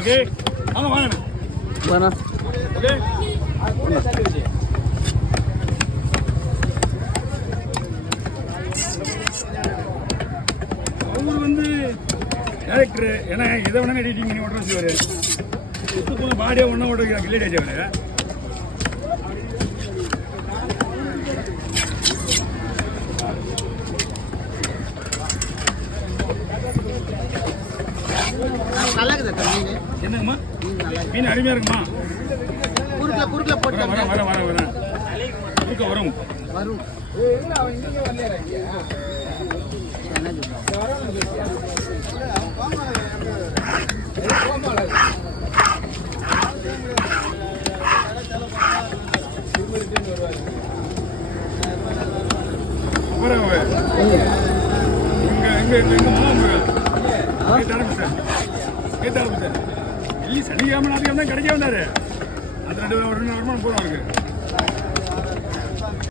okay ஆமா வாங்க வரா ஓகே அவர் வந்து டேரக்டர் ஏன்னா இதை வேணா எடிட்டிங் பண்ணி ஓட்டுற சொல்லுவாரு சுத்தப்போன பாடியை ஒன்றா ஓட்ட வைக்கிறாங்க கில்லேட் ஆச்சு என்னங்கம்மா மீன் அருமையா இருக்குமா குறுக்கல போட்டு வர குறுக்க வரும் வரும் சனிக்கிழமை ஞாயிற்றுக்கிழமை தான் கிடைக்க வந்தாரு அந்த 2 வருமானம் போதும் அவருக்கு